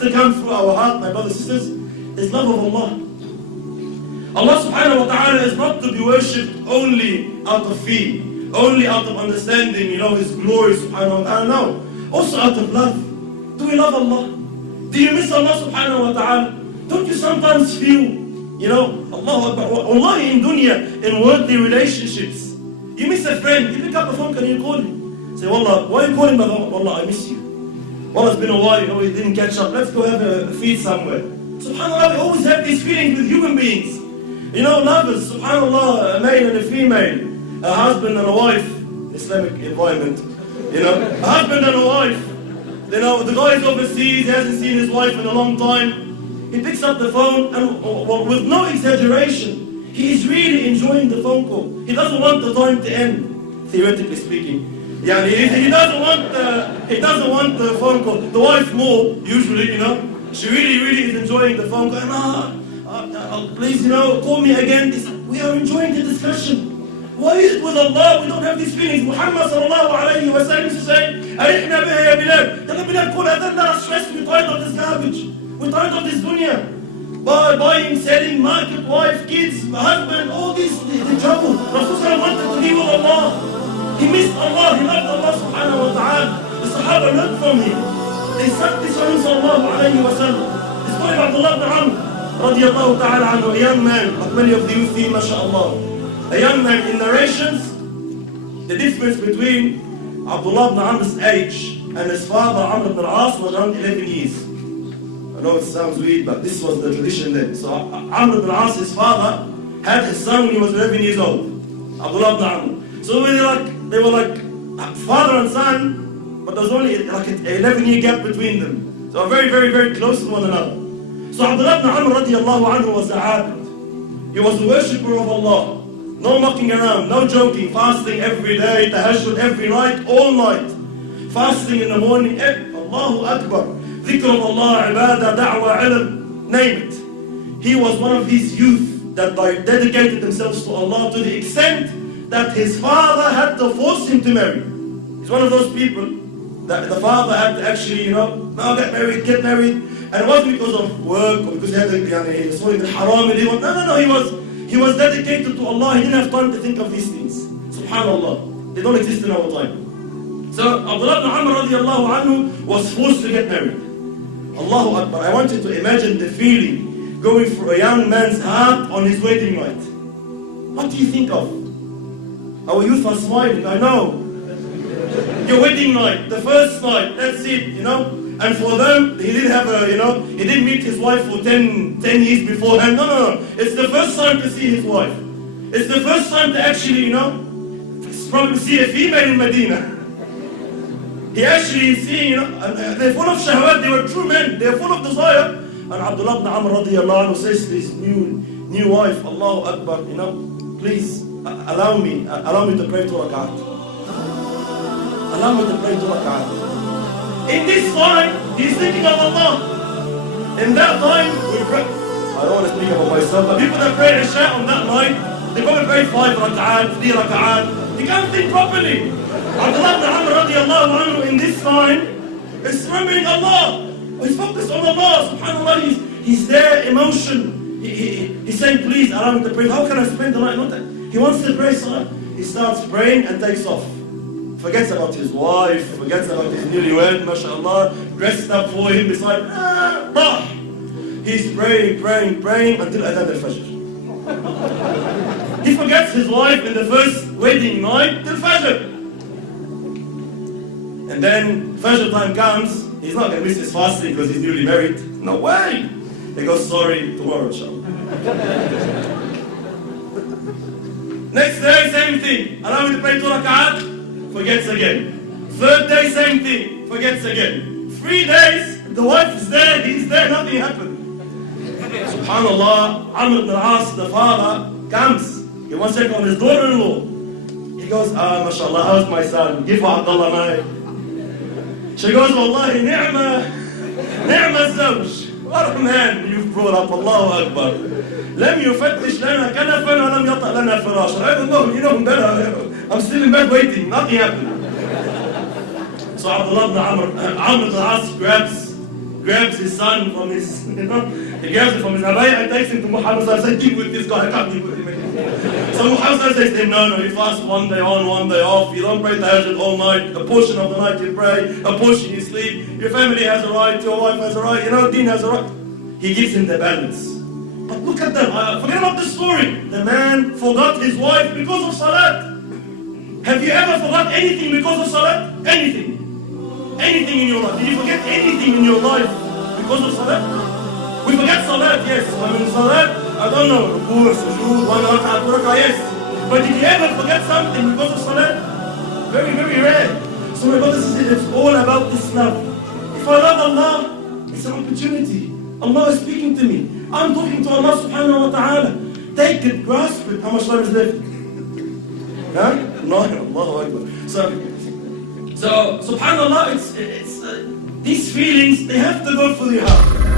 to come through our heart, my brothers and sisters, is love of Allah. Allah subhanahu wa ta'ala is not to be worshipped only out of fear, only out of understanding, His glory subhanahu wa ta'ala. No, also out of love. Do we love Allah? Do you miss Allah subhanahu wa ta'ala? Don't you sometimes feel, Allahu Akbar, wallahi in dunya, in worldly relationships, you miss a friend, you pick up the phone and you call him. Say, Wallah, why are you calling me? Wallah, I miss you. Wallah, it's been a while, we didn't catch up. Let's go have a feed somewhere. SubhanAllah, we always have these feelings with human beings. Lovers, SubhanAllah, a male and a female, a husband and a wife, Islamic environment, a husband and a wife. The guy is overseas, he hasn't seen his wife in a long time. He picks up the phone and with no exaggeration, he is really enjoying the phone call. He doesn't want the time to end, theoretically speaking. Yeah, he doesn't want the phone call. The wife more, usually, she really is enjoying the phone call. Please, call me again. We are enjoying the discussion. Why is it with Allah we don't have these feelings? Muhammad sallallahu alayhi wa sallam used to say, Arihna biha ya Bilal. Tell Bilal, call adhan, let us stress. We're tired of this garbage. We're tired of this dunya. Buying, selling, market, wife, kids, husband, all this, the trouble. Rasulullah wanted to be with Allah. He missed Allah. He loved Allah subhanahu wa ta'ala. The Sahaba learned from him. They said this on sallallahu alayhi wa sallam. The story of Abdullah ibn Amr, radiallahu ta'ala anhu, a young man, like many of the youth here, mashallah. A young man, in narrations, the difference between Abdullah ibn Amr's age and his father, Amr ibn al-As, was around 11 years. I know it sounds weird, but this was the tradition then. So Amr ibn al-As, his father, had his son when he was 11 years old. Abdullah ibn Amr. So they were like father and son, but there was only like an 11-year gap between them. So very, very, very close to one another. So Abdullah ibn Amr radiallahu anhu was a abid. He was a worshipper of Allah. No mucking around, no joking, fasting every day, tahajjud every night, all night. Fasting in the morning, Allahu Akbar. Dhikr of Allah, ibadah, da'wah, ilm, name it. He was one of these youth that dedicated themselves to Allah to the extent that his father had to force him to marry. He's one of those people that the father had to actually, now get married. And it wasn't because of work or because he was falling in haram. No, he was dedicated to Allah. He didn't have time to think of these things. Subhanallah. They don't exist in our time. So Abdullah ibn Amr radiallahu anhu was forced to get married. Allahu Akbar. I want you to imagine the feeling going through a young man's heart on his wedding night. What do you think of? Our youth are smiling, I know. Your wedding night, the first night, that's it, And for them, he didn't have he didn't meet his wife for 10 years beforehand. No. It's the first time to see his wife. It's the first time to actually, probably see a female in Medina. He actually is seeing, they're full of shahwat, they were true men, they're full of desire. And Abdullah ibn Amr radiallahu anhu says to his new wife, Allahu Akbar, please allow me to pray 2 rak'at. Allow me to pray 2 rak'at. In this time, he's thinking of Allah. In that time, we pray. I don't want to speak about myself, but people that pray Isha on that night, they probably pray 5 rak'at, 3 rak'at. He can't think properly. Abdullah ibn Amr radiallahu anhu in this time is remembering Allah. He's focused on Allah. SubhanAllah, he's there, emotion. He's saying, please allow me to pray. How can I spend the night? Not that. He wants to pray, Salah. He starts praying and takes off. Forgets about his wife, forgets about his newlywed, mashallah, dressed up for him, beside, he's praying until Adhan al-Fajr. He forgets his wife in the first wedding night till Fajr. And then Fajr time comes, he's not going to miss his fasting because he's newly married. No way! He goes, sorry, tomorrow, inshallah. Next day, same thing. Allow me to pray 2 rak'at. Forgets again. 3rd day, same thing. Forgets again. 3 days, the wife is there, he's there, nothing happened. Subhanallah, Amr ibn al-As, the father, comes. He wants to check on his daughter-in-law. He goes, mashallah, how's my son? Give Abdullah my. She goes, wallahi, ni'ma zawj. What a man you've brought up, Allahu Akbar. لم يفتش لنا كنفا ولم يطأ لنا فراشا. I don't know, better. I'm still in bed waiting, nothing happened. So Abdullah ibn Amr ibn al-As grabs grabs his son from his, he grabs it from his abaya and takes him to Muhammad and says, deal with this guy, I can't deal with him. So Muhammad says to him, no, you fast one day on, one day off, you don't pray tahajjud all night, a portion of the night you pray, a portion you sleep, your family has a right, your wife has a right, Deen has a right. He gives him the balance. But look at them, forget about the story. The man forgot his wife because of salat. Have you ever forgot anything because of salat? Anything. Anything in your life. Did you forget anything in your life because of salat? We forget salat, yes. I mean salat, I don't know, ruku, sujood, 1 rak'ah, 2 rak'ah, yes. But did you ever forget something because of salat? Very, very rare. So my brothers and sisters, it's all about this love. If I love Allah, it's an opportunity. Allah is speaking to me. I'm talking to Allah subhanahu wa ta'ala. Take it, grasp it. How much time is left? Huh? No, Allahu Akbar. So subhanallah, it's these feelings, they have to go through your heart.